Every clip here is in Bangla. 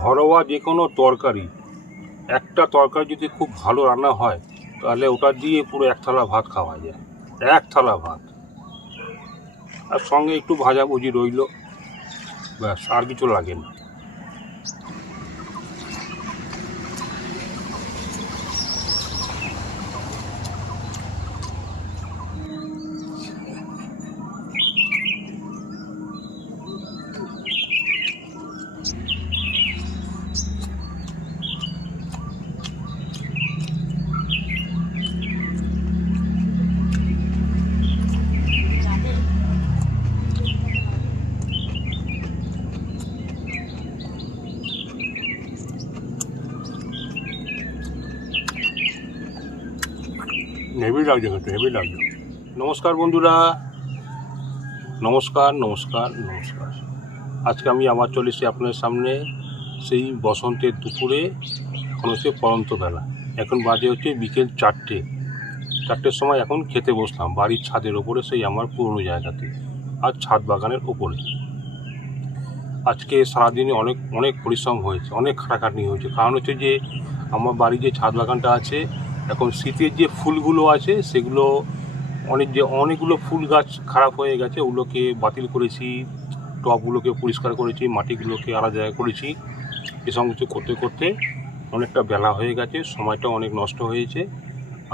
ঘরোয়া যে কোনো তরকারি, একটা তরকারি যদি খুব ভালো রান্না হয় তাহলে ওটা দিয়ে পুরো এক থালা ভাত খাওয়া যায়, এক থালা ভাত। আর সঙ্গে একটু ভাজাভুজি রইল, ব্যাস, আর কিছু লাগে না। হেভি লাগছে, কিন্তু হেভি লাগছে। নমস্কার বন্ধুরা, নমস্কার নমস্কার নমস্কার। আজকে আমি আবার চলে এসেছি আপনাদের সামনে সেই বসন্তের দুপুরে। এখন হচ্ছে পড়ন্ত বেলা, এখন বাজে হচ্ছে বিকেল 4টের সময়। এখন খেতে বসলাম বাড়ির ছাদের ওপরে, সেই আমার পুরনো জায়গাতে, আর ছাদ বাগানের ওপরে। আজকে সারাদিনে অনেক অনেক পরিশ্রম হয়েছে, অনেক খাটাখাটনি হয়েছে। কারণ হচ্ছে যে আমার বাড়ির যে ছাদ বাগানটা আছে, এখন শীতের যে ফুলগুলো আছে সেগুলো অনেকগুলো ফুল গাছ খারাপ হয়ে গেছে, ওগুলোকে বাতিল করেছি, টবগুলোকে পরিষ্কার করেছি, মাটিগুলোকে আলাদা জায়গায় করেছি। এসব কিছু করতে করতে অনেকটা বেলা হয়ে গেছে, সময়টা অনেক নষ্ট হয়েছে।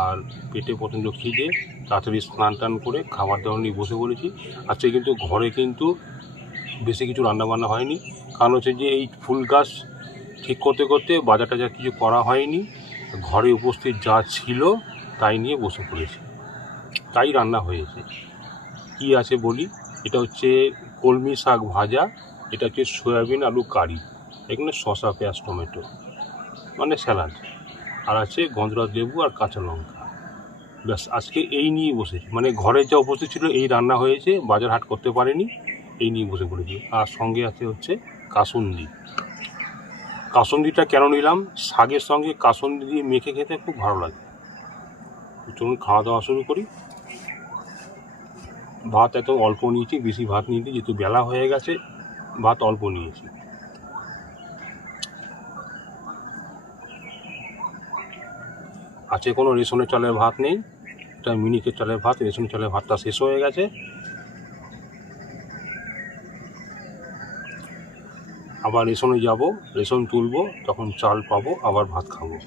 আর পেটে প্রচণ্ড খিদে, তাড়াতাড়ি স্নান টান করে খাবার দাবার নিয়ে বসে পড়েছি। আজকে কিন্তু ঘরে কিন্তু বেশি কিছু রান্নাবান্না হয়নি, কারণ হচ্ছে যে এই ফুল গাছ ঠিক করতে করতে বাজার টাজার কিছু করা হয়নি। ঘরে উপস্থিত যা ছিল তাই নিয়ে বসে পড়েছি, তাই রান্না হয়েছে। কি আছে বলি, এটা হচ্ছে কলমি শাক ভাজা, এটা হচ্ছে সয়াবিন আলু কারি, এখানে শসা পেঁয়াজ টমেটো মানে স্যালাড, আর আছে গন্ধরাজ লেবু আর কাঁচা লঙ্কা। ব্যাস, আজকে এই নিয়েই বসেছি। মানে ঘরে যা উপস্থিত ছিল এই রান্না হয়েছে, বাজার হাট করতে পারেনি, এই নিয়ে বসে পড়েছি। আর সঙ্গে আছে হচ্ছে কাসুন্দি। কাসুন্দিটা কেন নিলাম, শাকের সঙ্গে কাসুন্দি দিয়ে মেখে খেতে খুব ভালো লাগে। চলুন খাওয়া দাওয়া শুরু করি। ভাত এত অল্প নিয়েছি, বেশি ভাত নিয়েছি, যেহেতু বেলা হয়ে গেছে ভাত অল্প নিয়েছি। আছে কোনো রেশনের চালের ভাত নেই, এটা মিনিকেট চালের ভাত। রেশনের চালের ভাতটা শেষ হয়ে গেছে। আবার রেশনে যাব, রেশন তুলবো, তখন চাল পাবো, আবার ভাত খাবো।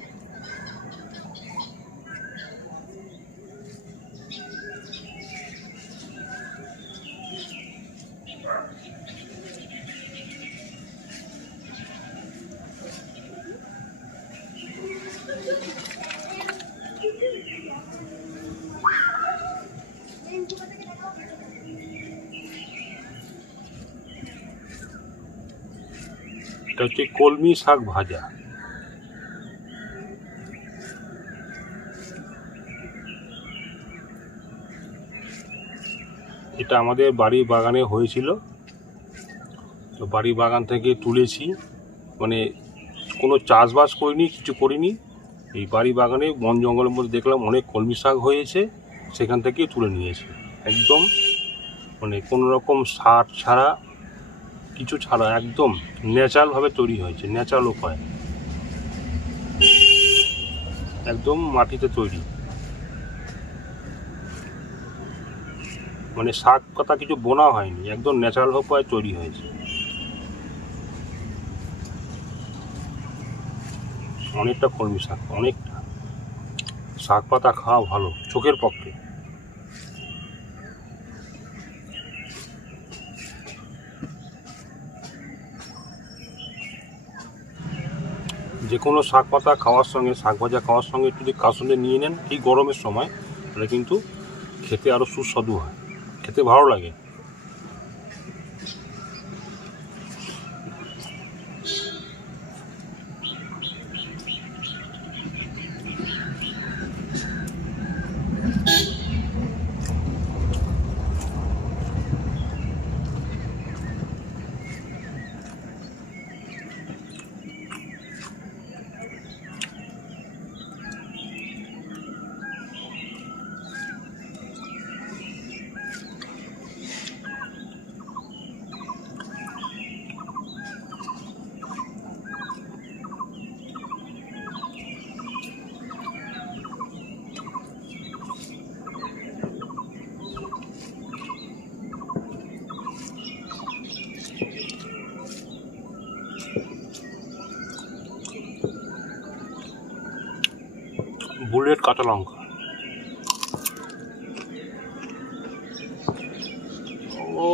এটা হচ্ছে কলমি শাক ভাজা। এটা আমাদের বাড়ির বাগানে হয়েছিল, তো বাড়ির বাগান থেকে তুলেছি। মানে কোনো চাষবাস করিনি, কিছু করিনি। এই বাড়ি বাগানে বন জঙ্গলের মধ্যে দেখলাম অনেক কলমি শাক হয়েছে, সেখান থেকে তুলে নিয়েছি। একদম মানে কোনো রকম সার ছাড়া, কিছু ছাড়া, একদম ন্যাচারালভাবে তৈরি হয়েছে, ন্যাচারাল উপায়, একদম মাটিতে তৈরি। মানে শাক কথা কিছু বোনা হয়নি, একদম ন্যাচারাল উপায় তৈরি হয়েছে। অনেকটা কলমি শাক, অনেকটা। শাক পাতা খাওয়া ভালো চোখের পক্ষে। যে কোনো শাক পাতা খাওয়ার সঙ্গে, শাক ভাজা খাওয়ার সঙ্গে একটু যদি কাসুন্দি নিয়ে নেন এই গরমের সময়, তাহলে কিন্তু খেতে আরও সুস্বাদু হয়, খেতে ভালো লাগে। বুলেট কাঁচা লঙ্কা। ও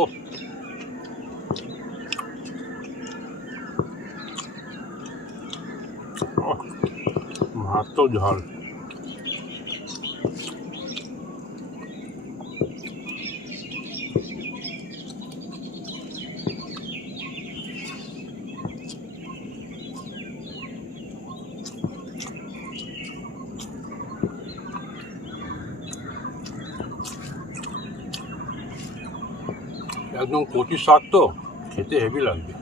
ভাত তো ঝাল। একদম কচি শাক তো, খেতে হেভি লাগবে।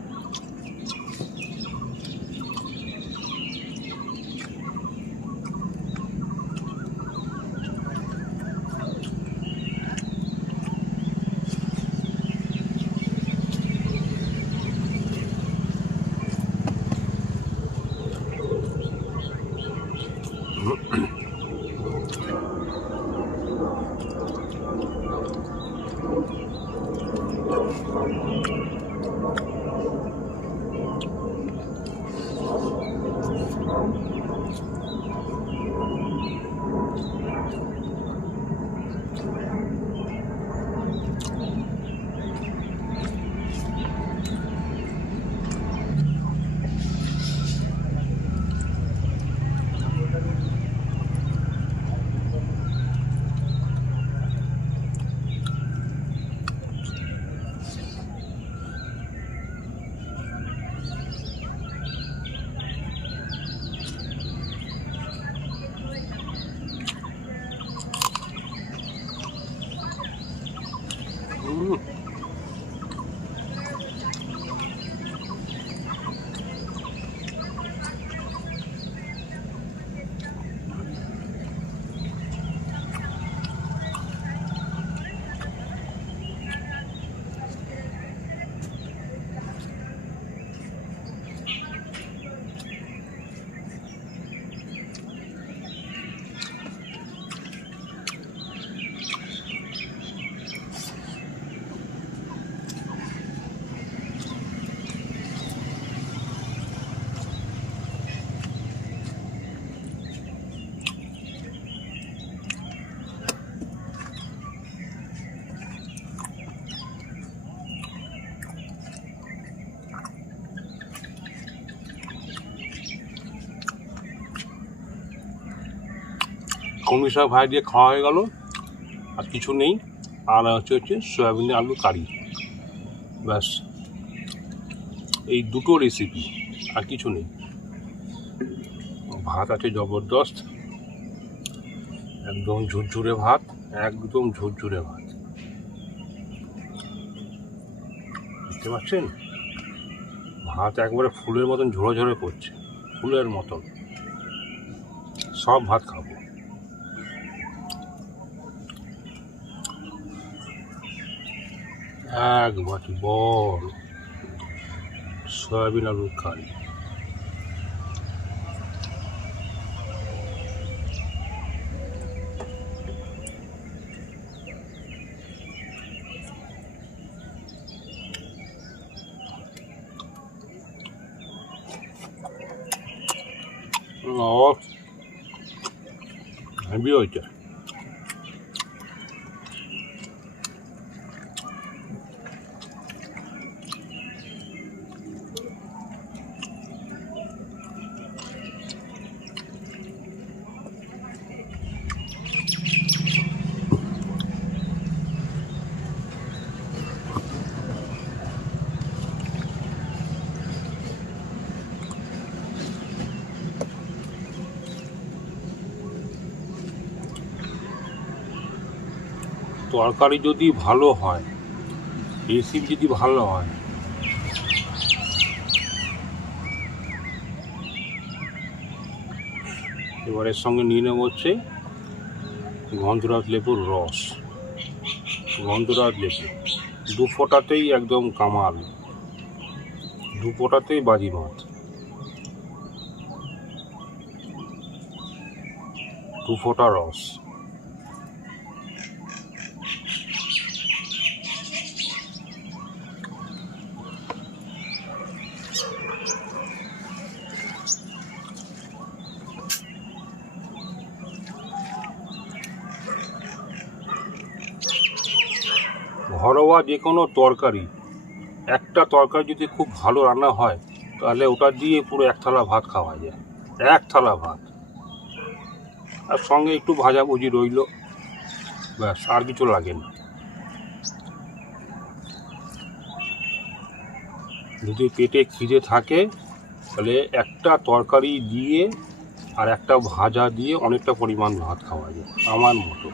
কলমি শাক ভাই দিয়ে খাওয়া হয়ে গেল, আর কিছু নেই। আর হচ্ছে সয়াবিন আলু কারি, ব্যাস। এই দুটো রেসিপি, আর কিছু নেই। ভাত আছে জবরদস্ত, একদম ঝুরঝুরে ভাত, একদম ঝুরঝুরে ভাত, দেখতে পাচ্ছেন? ভাত একবারে ফুলের মতন ঝরে ঝরে পড়ছে, ফুলের মতন। সব ভাত খাবো। এক বাটি বড় সয়াবিন আলুর কারি। হেভি হয়েছে। তরকারি যদি ভালো হয়, রেসিপি যদি ভালো হয়, এবার এর সঙ্গে নিয়ে নেব হচ্ছে গন্ধরাজ লেবুর রস। গন্ধরাজ লেবু দু ফোঁটাতেই একদম কামাল, দু ফোঁটাতেই বাজিমাত। দু ফোঁটা রস, ঘরোয়া যে কোনো তরকারি, একটা তরকারি যদি খুব ভালো রান্না হয় তাহলে ওটা দিয়ে পুরো এক থালা ভাত খাওয়া যায়, এক থালা ভাত। আর সঙ্গে একটু ভাজাভুজি রইল, ব্যাস, আর কিছু লাগে না। যদি পেটে খিদে থাকে তাহলে একটা তরকারি দিয়ে আর একটা ভাজা দিয়ে অনেকটা পরিমাণ ভাত খাওয়া যায় আমার মতো।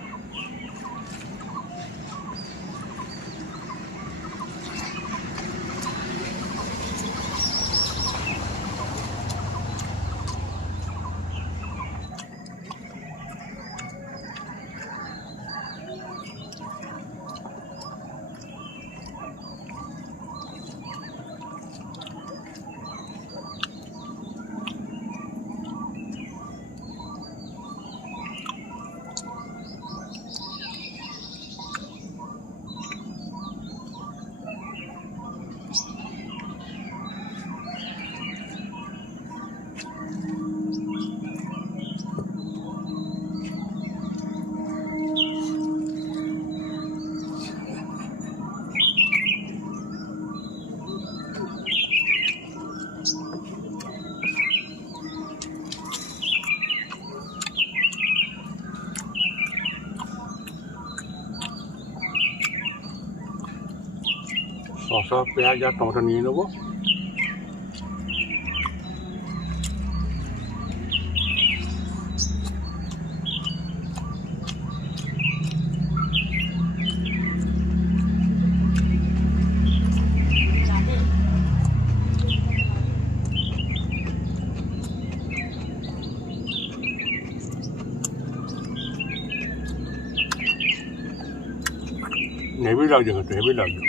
শসা, পেঁয়াজ আর টমেটো নিয়ে নেবো। হেভি লাগছে, কিন্তু হেভি লাগছে।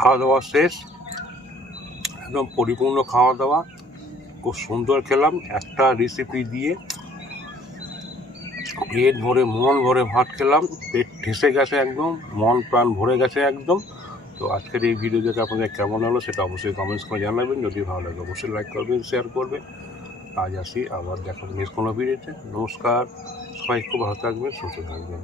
খাওয়া দাওয়া শেষ, একদম পরিপূর্ণ খাওয়া দাওয়া, খুব সুন্দর খেলাম। একটা রেসিপি দিয়ে পেট ভরে মন ভরে ভাত খেলাম, পেট ঠেসে গেছে একদম, মন প্রাণ ভরে গেছে একদম। তো আজকের এই ভিডিও দেখে আপনাদের কেমন হলো সেটা অবশ্যই কমেন্টস করে জানাবেন। যদি ভালো লাগে অবশ্যই লাইক করবেন, শেয়ার করবেন। আজ আসি, আবার দেখাবো নেক্সট কোনো ভিডিওতে। নমস্কার, সবাই খুব ভালো থাকবেন, সুস্থ থাকবেন।